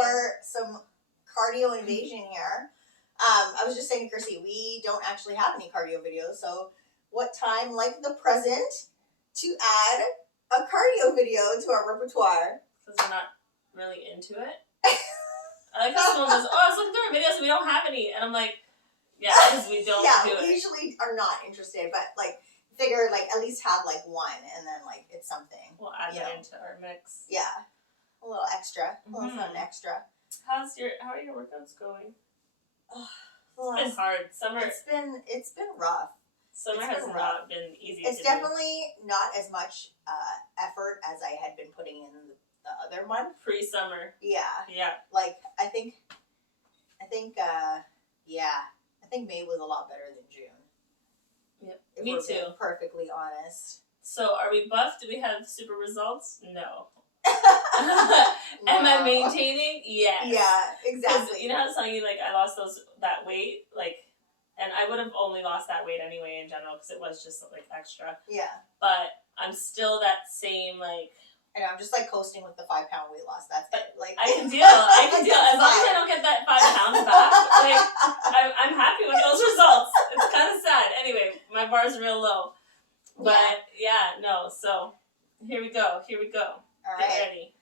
for some cardio invasion here. I was just saying to Chrissy, we don't actually have any cardio videos, so what time like the present to add a cardio video to our repertoire? Because we're not really into it. I like how someone goes, oh, I was looking through our videos and we don't have any. And I'm like, yeah, because we don't do it. We usually are not interested, but like figure like at least have like one and then like it's something. We'll add that into our mix. Yeah. A little extra. A little fun extra. How are your workouts going? It's been hard. Summer. It's been rough. Summer has not been easy. It's definitely not as much effort as I had been putting in the other month. Pre-summer. Yeah. Yeah. Like I think May was a lot better than June. Yep. If Me we're too. being perfectly honest. So are we buffed? Do we have super results? No. No. Am I maintaining? Yes. Yeah, exactly. You know how I was telling you, like, I lost that weight, like, and I would have only lost that weight anyway in general because it was just like extra. Yeah. But I'm still that same like. And I'm just like coasting with the 5 pound weight loss. That's it. Like I can deal. As long as I don't get that 5 pounds back, like I'm happy with those results. It's kind of sad. Anyway, my bar's real low. But yeah, no. So here we go. All Get right. ready.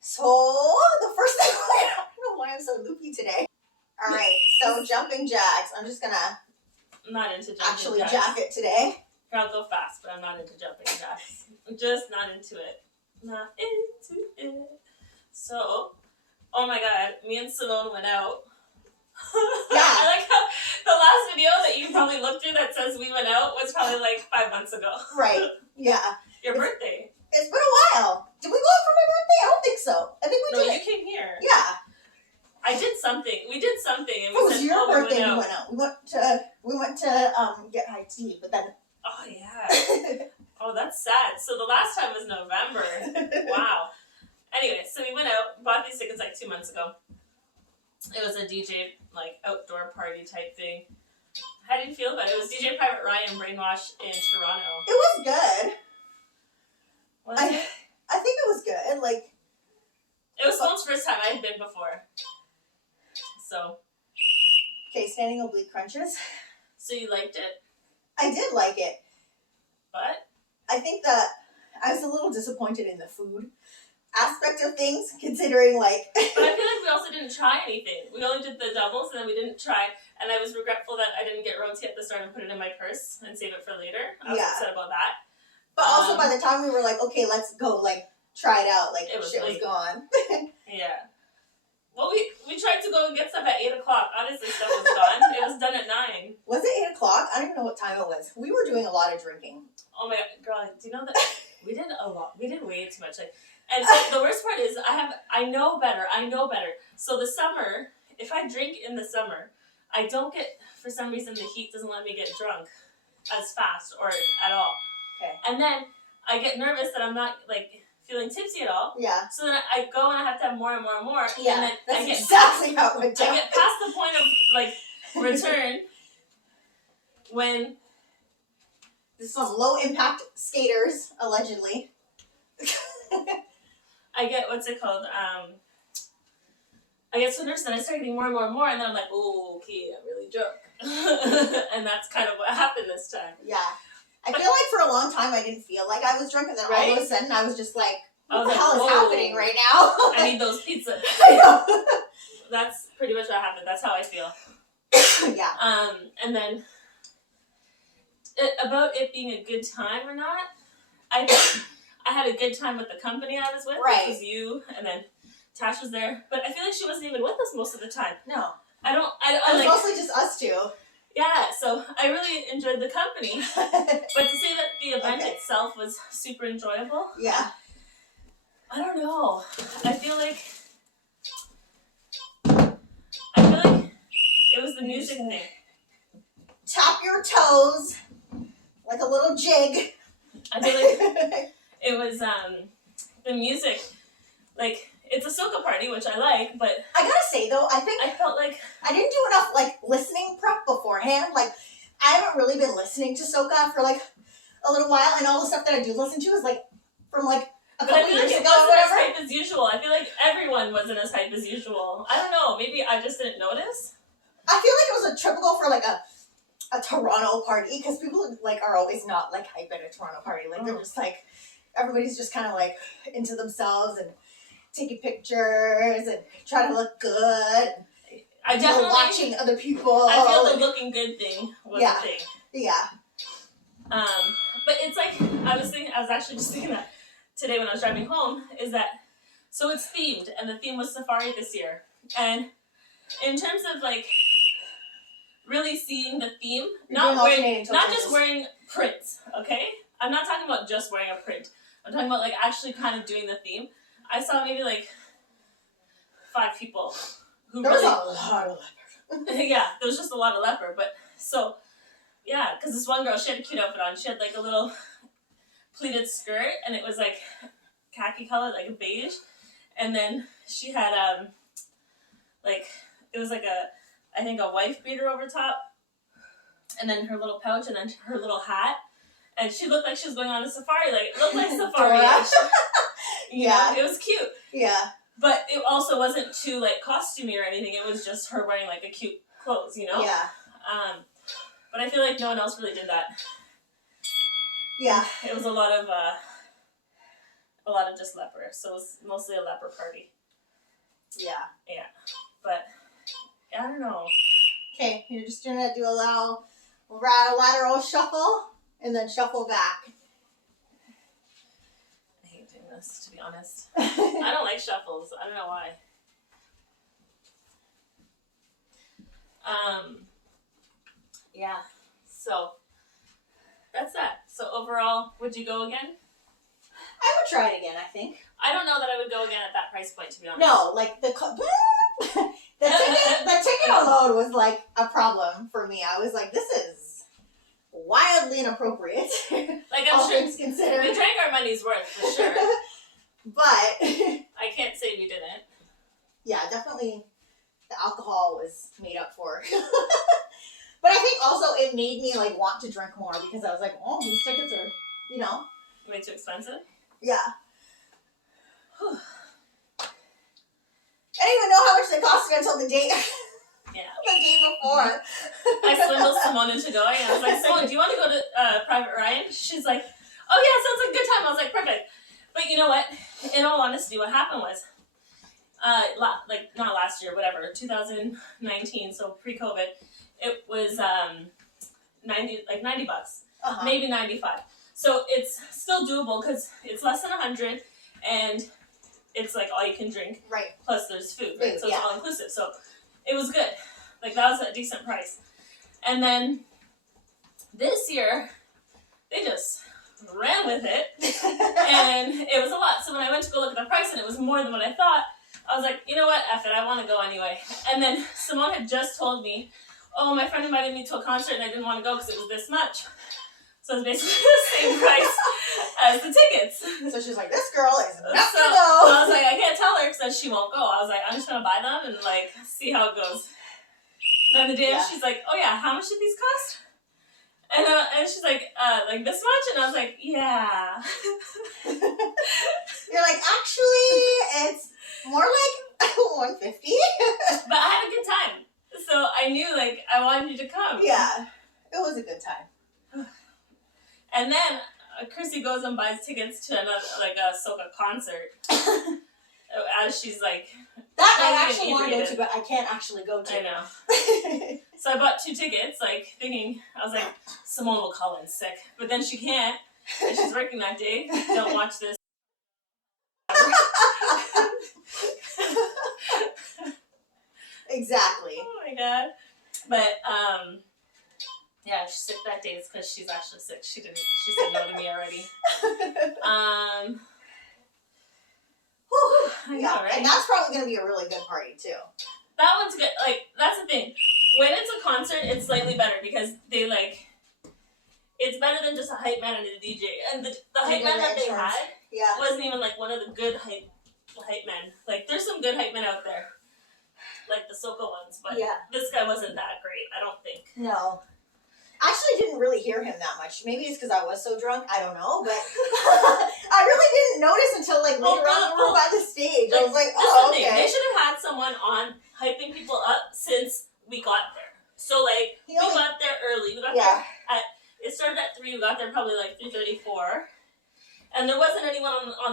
So the first thing I don't know why I'm so loopy today. All right. So jumping jacks. I'm just gonna. I'm not into jumping actually jacks. jack it today. I'll go fast, but I'm not into jumping jacks. I'm just not into it. Not into it. So, oh my god, me and Simone went out. Yeah. I like how the last video that you probably looked through that says we went out was probably like 5 months ago. Right. Yeah. Your birthday. It's been a while. Did we go out for my birthday? I don't think so. I think we did. No, you came here. Yeah. I did something. We did something, and we it was said, your birthday. we went out. We went to get high tea, but then. Oh yeah. Oh, that's sad. So the last time was November. Wow. Anyway, so we went out, bought these tickets like 2 months ago. It was a DJ like outdoor party type thing. How did you feel about it? It was DJ Private Ryan Brainwash in Toronto. It was good. Was it? I think it was good. Like it was Simone's first time. I had been before. So. Okay, standing oblique crunches. So you liked it? I did like it. But? I think that I was a little disappointed in the food aspect of things, considering like. But I feel like we also didn't try anything. We only did the doubles, and then we didn't try. And I was regretful that I didn't get roti at the start and put it in my purse and save it for later. I was upset about that. But also, by the time we were like, okay, let's go, like try it out, like shit was gone. Yeah. Well, we tried to go and get stuff at 8 o'clock. Honestly, stuff was gone. It was done at 9. Was it 8 o'clock? I don't even know what time it was. We were doing a lot of drinking. Oh my god, girl! Do you know that we did a lot? We did way too much. Like, and the worst part is, I know better. So the summer, if I drink in the summer, I don't get, for some reason, the heat doesn't let me get drunk as fast or at all. Okay. And then I get nervous that I'm not like feeling tipsy at all. Yeah. So then I go and I have to have more and more and more. Yeah. And then that's exactly how it went down. I get past the point of like return when this is some low impact skaters, allegedly. I get, what's it called? I get so nervous that I start getting more and more and more, and then I'm like, oh, okay, I'm really drunk. And that's kind of what happened this time. Yeah. I feel like for a long time I didn't feel like I was drunk, and then all of a sudden I was just like, what the hell is happening right now? I need those pizzas. I know. That's pretty much what happened. That's how I feel. Yeah. And then about it being a good time or not, I had a good time with the company I was with. Right. Which was you, and then Tash was there. But I feel like she wasn't even with us most of the time. No. It was like, mostly just us two. Yeah, so I really enjoyed the company. But to say that the event itself was super enjoyable. Yeah. I don't know. I feel like it was the music thing. Tap your toes like a little jig. I feel like it was the music. Like, it's a soca party, which I like, but I gotta say though, I think I felt like I didn't do enough like listening prep beforehand. Like, I haven't really been listening to soca for like a little while, and all the stuff that I do listen to is like from like a couple years ago or whatever. As usual, I feel like everyone everyone wasn't as hype as usual. I don't know. Maybe I just didn't notice. I feel like it was a typical for like a Toronto party, because people like are always not like hype at a Toronto party. Like they're just like, everybody's just kind of like into themselves and taking pictures and trying to look good. I definitely watching other people. I feel the looking good thing was a thing. Yeah. But it's like I was actually just thinking that today when I was driving home, is that so it's themed, and the theme was safari this year. And in terms of like really seeing the theme, not just wearing prints, okay? I'm not talking about just wearing a print. I'm talking about like actually kind of doing the theme. I saw maybe like 5 people who there was a lot of leopard. Yeah, there was just a lot of leopard. But so yeah, because this one girl, she had a cute outfit on. She had like a little pleated skirt, and it was like khaki colored, like a beige, and then she had like it was like I think a wife beater over top, and then her little pouch, and then her little hat, and she looked like she was going on a safari. Like it looked like safari-ish. Yeah, it was cute. Yeah, but it also wasn't too like costumey or anything. It was just her wearing like a cute clothes, you know. Yeah. But I feel like no one else really did that. Yeah, it was a lot of just leper. So it was mostly a leper party. Yeah. Yeah, but I don't know. Okay, you're just gonna do a lateral shuffle and then shuffle back. I hate doing this, to be honest. I don't like shuffles. I don't know why. Yeah. So that's that. So overall, would you go again? I would try it again, I think. I don't know that I would go again at that price point, to be honest. No, like the ticket alone was like a problem for me. I was like, this is wildly inappropriate. Like I'm all sure things considered. we drank our money's worth for sure. But I can't say we didn't. Yeah, definitely the alcohol was made up for. But I think also it made me like want to drink more, because I was like, oh, these tickets are, you know, way too expensive. Yeah. I didn't even know how much they costed until the day. Yeah. The day before. I swindled Simone into going. I was like, Simone, do you want to go to Private Ryan? She's like, oh yeah, sounds like a good time. I was like, perfect. But you know what? In all honesty, what happened was, like not last year, whatever, 2019, so pre-COVID, it was $90, maybe 95. So it's still doable because it's less than 100, and it's like all you can drink. Right. Plus there's food, right? So it's all inclusive. So it was good. Like that was a decent price. And then this year, they just ran with it, and it was a lot. So when I went to go look at the price and it was more than what I thought, I was like, you know what, F it, I want to go anyway. And then Simone had just told me, oh, my friend invited me to a concert and I didn't want to go because it was this much. So it's basically the same price as the tickets. So she's like, this girl is not so gonna go. I was like, I can't tell her because she won't go. I was like, I'm just gonna buy them and like see how it goes. And then the day she's like, oh yeah, how much did these cost? And she's like this much? And I was like, yeah. You're like, actually, it's more like 150. But I had a good time. So I knew like I wanted you to come. Yeah, it was a good time. And then Chrissy goes and buys tickets to another, like a soca concert. As she's like, that I actually want to go to, but I can't actually go to. I know. So I bought 2 tickets, like thinking, I was like, Simone will call in sick, but then she can't, and she's working that day. Don't watch this. Exactly. Oh my god. But yeah, she's sick that day. It's because she's actually sick. She said no to me already. I know, right? And that's probably going to be a really good party too. That one's good. Like, that's the thing. When it's a concert, it's slightly better because they like, it's better than just a hype man and a DJ. And the hype man that they had wasn't even like one of the good hype men. Like, there's some good hype men out there, like the soca ones, but this guy wasn't that great, I don't think. No. I actually didn't really hear him that much. Maybe it's because I was so drunk. I don't know, but I really didn't notice until like later on we were by the stage. Like, I was like, oh, okay.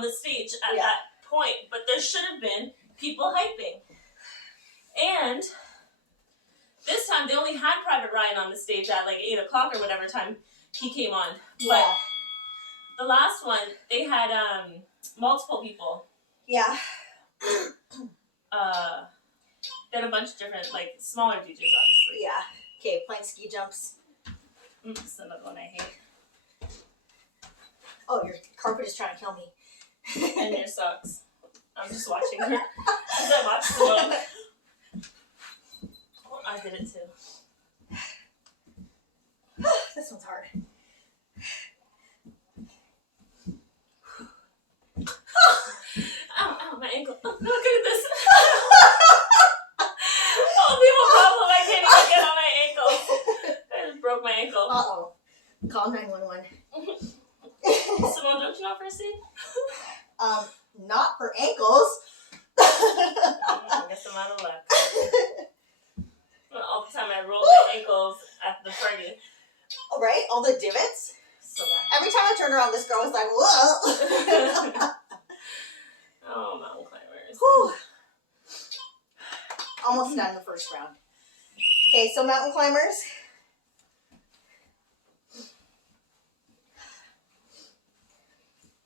the stage at Yeah. that point, but there should have been people hyping. And this time they only had Private Ryan on the stage at like 8 o'clock or whatever time he came on. Yeah. But the last one, they had multiple people. Yeah. They had a bunch of different, like, smaller DJs, obviously. Yeah. Okay, playing ski jumps. That's another one I hate. Oh, your carpet is trying to kill me. And your socks. I'm just watching her. As I watch Simone. I did it too. This one's hard. Ow, my ankle. Oh, look at this. Oh, people problem. I can't even get on my ankle. I just broke my ankle. Uh-oh. Call 911. Simone, don't you know first aid? Not for ankles. I guess I'm out of luck. All the time I rolled my ankles at the party. All right, all the divots. So bad. Every time I turned around, this girl was like, whoa. Oh, mountain climbers. Whew. Almost done the first round. Okay, so mountain climbers.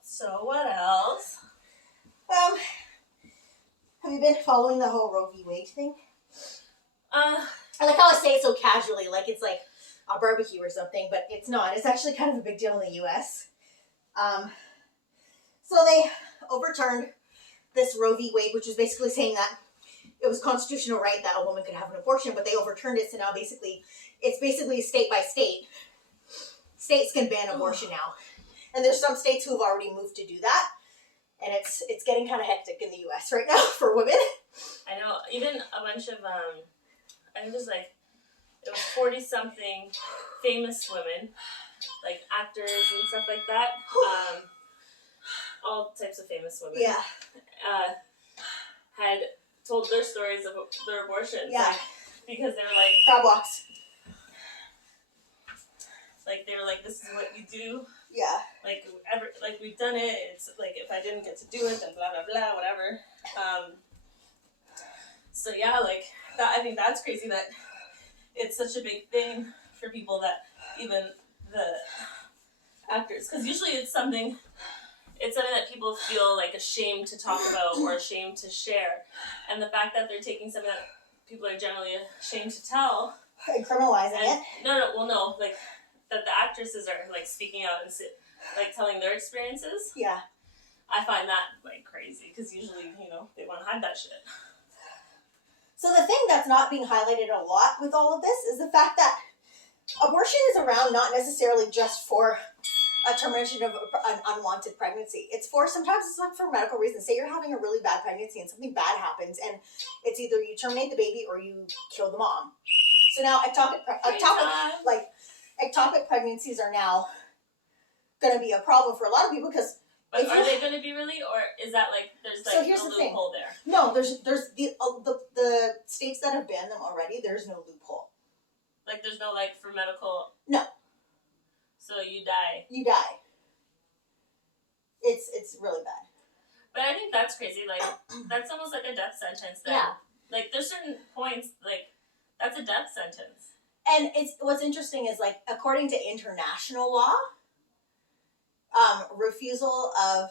So what else? Have you been following the whole Roe v. Wade thing? I like how I say it so casually, like it's like a barbecue or something, but it's not. It's actually kind of a big deal in the U.S. So they overturned this Roe v. Wade, which was basically saying that it was constitutional right that a woman could have an abortion, but they overturned it, so now it's basically state by state. States can ban abortion now. And there's some states who have already moved to do that. And it's getting kind of hectic in the U.S. right now for women. I know, even a bunch of, I think it was 40-something famous women, like actors and stuff like that, all types of famous women, Yeah. had told their stories of their abortions. Yeah. Like, because they were like, Crab walks. like, they were like, this is what you do. Yeah. Like, we've done it. It's like, if I didn't get to do it, then blah, blah, blah, whatever. So, yeah, like, that, I think that's crazy that it's such a big thing for people that even the actors, because usually it's something that people feel like ashamed to talk about or ashamed to share. And the fact that they're taking something that people are generally ashamed to tell. And criminalizing it. No, like, that the actresses are, like, speaking out and, like, telling their experiences. Yeah. I find that, like, crazy, because usually, they want to hide that shit. So the thing that's not being highlighted a lot with all of this is the fact that abortion is around not necessarily just for a termination of an unwanted pregnancy. Sometimes it's like for medical reasons. Say you're having a really bad pregnancy and something bad happens, and it's either you terminate the baby or you kill the mom. So now ectopic pregnancies are now going to be a problem for a lot of people because. But are they going to be really, or is that like there's like a loophole there? No, there's the states that have banned them already. There's no loophole. Like there's no like for medical. No. So you die. You die. It's really bad. But I think that's crazy. Like that's almost like a death sentence. Then. Yeah. Like there's certain points like that's a death sentence. And what's interesting is like according to international law. Refusal of,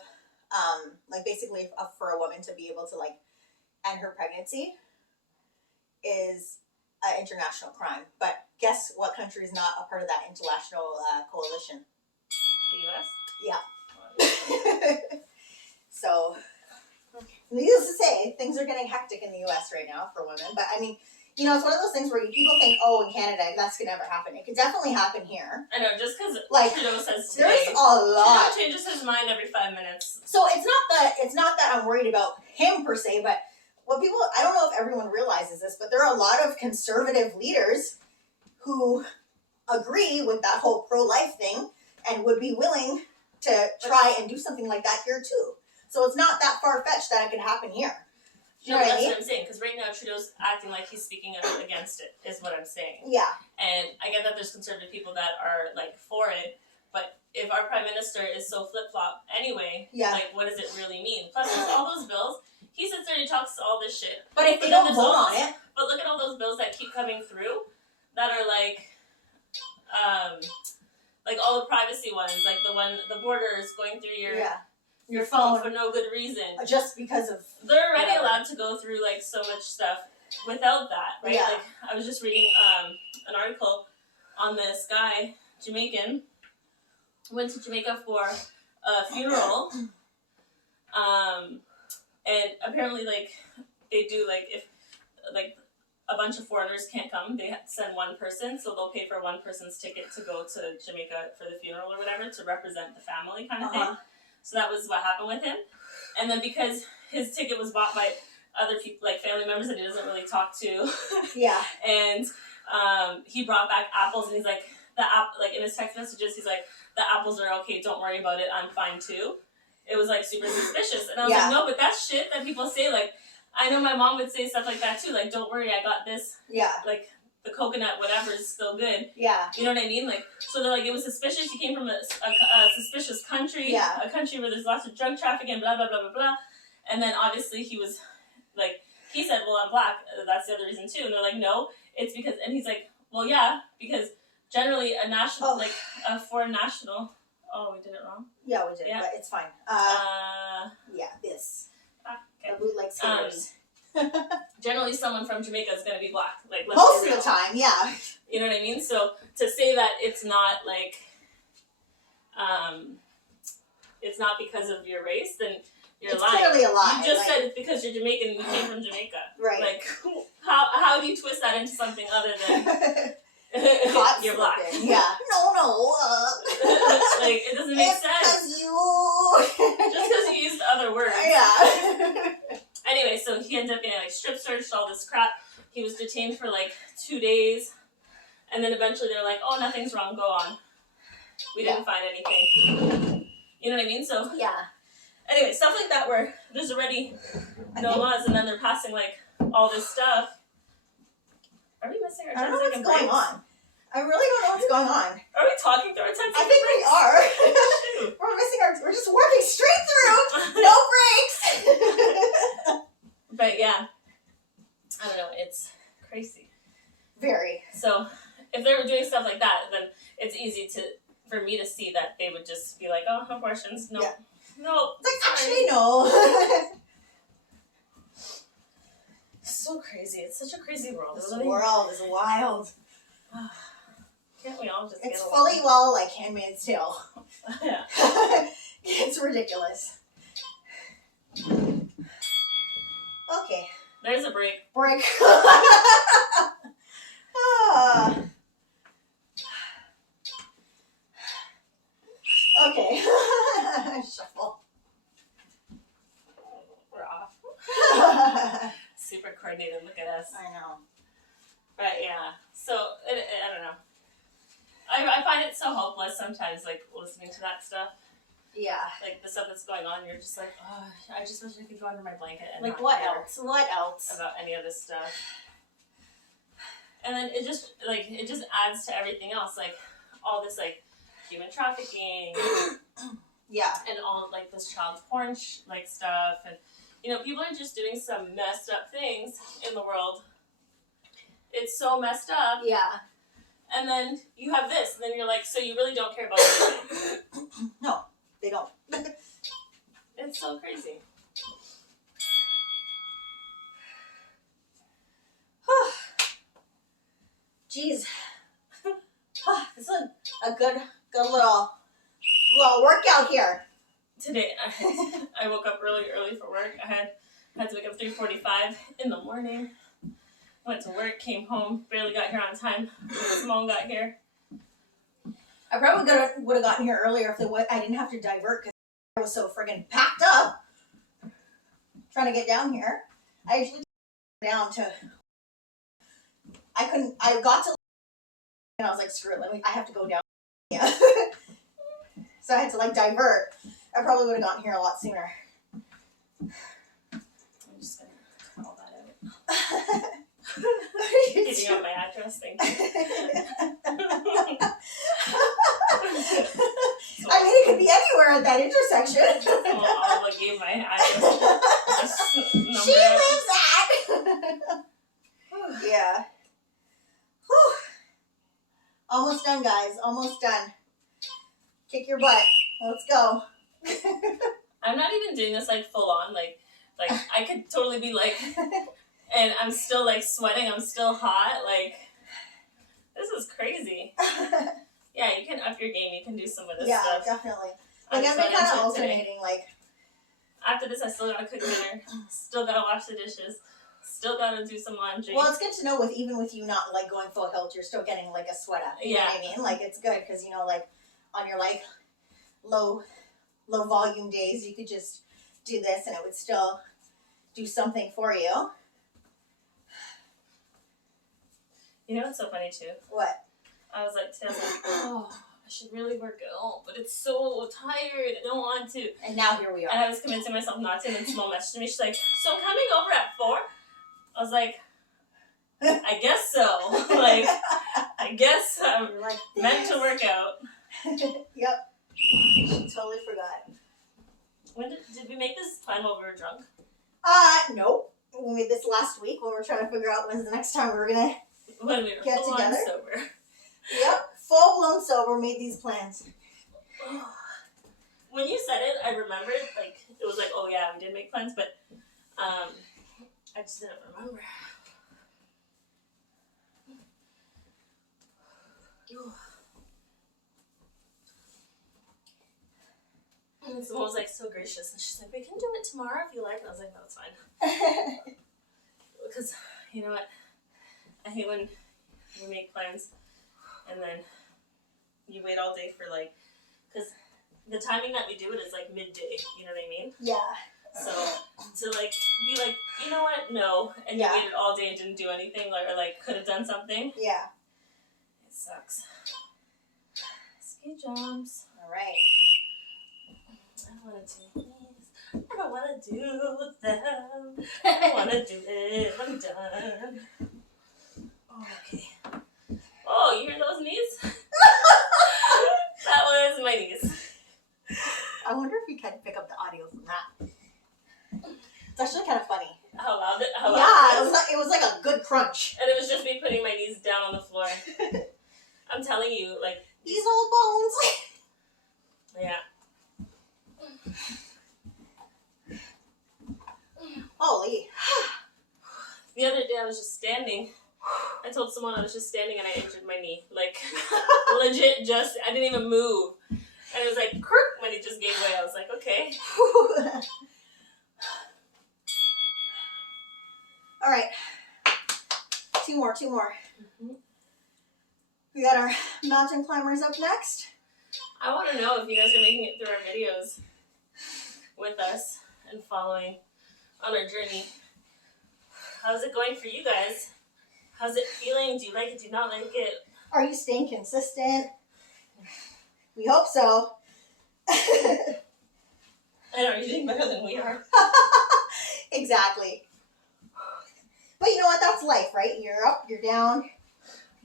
like basically for a woman to be able to like end her pregnancy is an international crime. But guess what country is not a part of that international coalition? The U.S.? Yeah. So, needless to say, things are getting hectic in the U.S. right now for women. But I mean, it's one of those things where people think, oh, in Canada, that's going to never happen. It could definitely happen here. I know, just because like, Trudeau says today. There's a lot. Trudeau changes his mind every 5 minutes. So it's not that I'm worried about him per se, but I don't know if everyone realizes this, but there are a lot of conservative leaders who agree with that whole pro-life thing and would be willing to try and do something like that here too. So it's not that far-fetched that it could happen here. No, that's what I'm saying, because right now Trudeau's acting like he's speaking against it, is what I'm saying. Yeah. And I get that there's conservative people that are, like, for it, But if our prime minister is so flip-flop anyway, Yeah. like, what does it really mean? Plus, there's all those bills. He sits there and he talks all this shit. But if they then don't there's vote all on those- it, But look at all those bills that keep coming through that are like all the privacy ones, like the borders going through your phone for no good reason. Just because of They're already whatever. allowed to go through like so much stuff without that, right? Yeah. Like I was just reading an article on this guy, Jamaican, went to Jamaica for a funeral, and apparently like they do like if like a bunch of foreigners can't come, they send one person, so they'll pay for one person's ticket to go to Jamaica for the funeral or whatever to represent the family kind of thing. So that was what happened with him. And then because his ticket was bought by other people, like family members that he doesn't really talk to, Yeah. and he brought back apples, and he's like, like in his text messages, he's like, the apples are okay, don't worry about it, I'm fine too. It was like super suspicious. And I was like, no, but that's shit that people say. Like, I know my mom would say stuff like that too. Like, don't worry, I got this. Yeah. Like, the coconut, whatever, is still good. Yeah. You know what I mean? Like, so they're like, it was suspicious. He came from a suspicious country. Yeah. A country where there's lots of drug trafficking, blah, blah, blah, blah, blah. And then obviously he was like, he said, well, I'm black. That's the other reason too. And they're like, no, it's because, and he's like, well, yeah, because generally a national, like a foreign national. Oh, we did it wrong? Yeah, we did, but it's fine. Yeah, this. Okay. The bootleg skaters. Generally, someone from Jamaica is going to be black. Like Most of the time, yeah. You know what I mean? So to say that it's not like, it's not because of your race, then you're lying. It's clearly a lie. You just said it's because you're Jamaican and you came from Jamaica. Right. Like, how do you twist that into something other than you're black? Yeah. No. Like, it doesn't make it's sense. Just because you used other words. Yeah. Anyway, so he ended up getting like strip searched, all this crap. He was detained for like 2 days, and then eventually they're like, "Oh, nothing's wrong. Go on. We didn't find anything." You know what I mean? So yeah. Anyway, stuff like that where there's already no laws, and then they're passing like all this stuff. Are we missing our 10 I don't know what's second going breaks? on. I really don't know what's going on. Are we talking through our 10 second I think we are. Shoot. We're just working straight through. No breaks. But yeah, I don't know. It's crazy. Very. So if they were doing stuff like that, then it's easy for me to see that they would just be like, "Oh, abortions, no, no." It's like, actually, no. So crazy. It's such a crazy world. This world is wild. Can't we all just It's get fully well like Handmaid's Tale. Yeah. It's ridiculous. Okay. There's a break. Break. Okay. Shuffle. We're off. Super coordinated. Look at us. I know. But yeah. So I don't know. I find it so hopeless sometimes, like listening to that stuff. Yeah. Like the stuff that's going on, you're just like, oh, I just wish I could go under my blanket and Like not what care else? What else? about any of this stuff. And then it just adds to everything else, like all this like human trafficking. Yeah. And all like this child porn like stuff, and people are just doing some messed up things in the world. It's so messed up. Yeah. And then you have this, and then you're like, so you really don't care about anything. No, they don't. It's so crazy. Jeez. This is a good little workout here. Today, I woke up really early for work. I had to wake up 3:45 in the morning. Went to work, came home, barely got here on time. Simone got here. I probably would have gotten here earlier if I didn't have to divert because I was so friggin' packed up trying to get down here. I actually down to. I got to, and I was like, screw it, I have to go down. Yeah. So I had to divert. I probably would have gotten here a lot sooner. I'm just gonna cut all that out. Giving out my address, thank you. her at that intersection. Well, I'll give my address. She lives at. Yeah. Whew. Almost done, guys. Almost done. Kick your butt. Let's go. I'm not even doing this like full on. Like I could totally be like, and I'm still like sweating. I'm still hot. Like, this is crazy. Yeah, you can up your game. You can do some of this stuff. Yeah, definitely. Like, I've been kind of alternating. Like, after this, I still gotta cook dinner. Still gotta wash the dishes. Still gotta do some laundry. Well, it's good to know even with you not like going full hilt, you're still getting like a sweat up. You know what I mean? Like, it's good because, you know, like on your like low volume days, you could just do this and it would still do something for you. You know what's so funny too? What? I was like, today I was like, oh, I should really work out, but it's so tired. I don't want to. And now here we are. And I was convincing myself not to. And then Simone messaged me. She's like, so I'm coming over at 4. I was like, I guess so. Like, I guess I'm like meant to work out. Yep. She totally forgot. When did we make this plan while we were drunk? Nope. We made this last week when we were trying to figure out when's the next time we were gonna when we were get full together. On sober. Yep. Full blown sober. Made these plans. When you said it, I remembered. Like, it was like, oh yeah, we did make plans, but I just didn't remember. And Simone was like so gracious, and she's like, we can do it tomorrow if you like. And I was like, no, it's fine. Because, you know what? I hate when we make plans and then you wait all day for like, because the timing that we do it is like midday, you know what I mean? Yeah. So to like be like, you know what? No. And you waited all day and didn't do anything, like, or like could have done something. Yeah. It sucks. Ski jumps. All right. I don't want to do these. I don't want to do them. I don't want to do it. I'm done. Oh, okay. Oh, you hear those knees? That was my knees. I wonder if you can pick up the audio from that. It's actually kind of funny. How loud it? It was like a good crunch. And it was just me putting my knees down on the floor. I'm telling you, like these old bones. Yeah. Holy. The other day I was just standing. I told someone I was just standing and I injured my knee. Like, legit, I didn't even move. And it was like, kirk, when it just gave way. I was like, okay. All right. Two more. Mm-hmm. We got our mountain climbers up next. I want to know if you guys are making it through our videos with us and following on our journey. How's it going for you guys? How's it feeling? Do you like it? Do you not like it? Are you staying consistent? We hope so. I know, you're doing better than we are. Exactly. But you know what? That's life, right? You're up, you're down,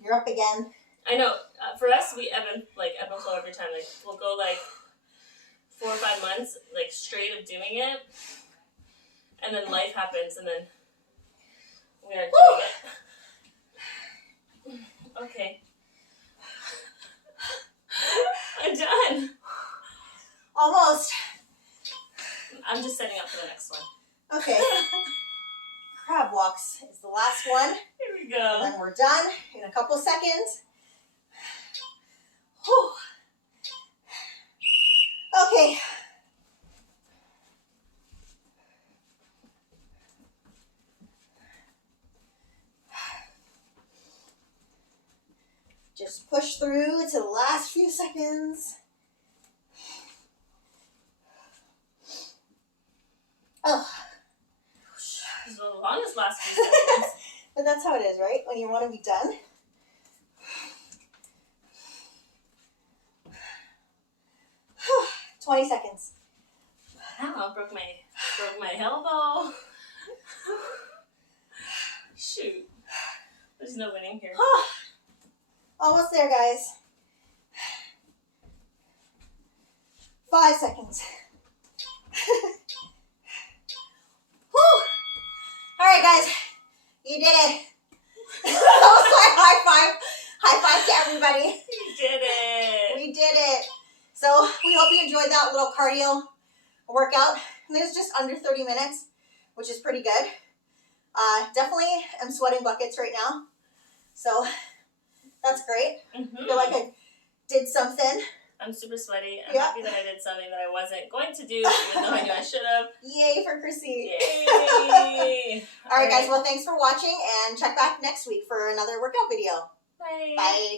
you're up again. I know. For us, we ebb and flow every time. Like, we'll go like 4 or 5 months like straight of doing it, and then life happens, and then we are doing it. Okay. I'm done. Almost. I'm just setting up for the next one. Okay. Crab walks is the last one. Here we go. And then we're done in a couple seconds. Whew. Okay. Just push through to the last few seconds. Oh. This is the longest last few seconds. But that's how it is, right? When you want to be done. 20 seconds. Ow, broke my elbow. Shoot. There's no winning here. Almost there, guys. 5 seconds. Whew. All right, guys. You did it. That was my high five. High five to everybody. We did it. We did it. So we hope you enjoyed that little cardio workout. And it was just under 30 minutes, which is pretty good. Definitely am sweating buckets right now. So that's great. Mm-hmm. I feel like I did something. I'm super sweaty. I'm Yeah. happy that I did something that I wasn't going to do, even though I knew I should have. Yay for Chrissy. Yay! All right, guys. Well, thanks for watching, and check back next week for another workout video. Bye. Bye.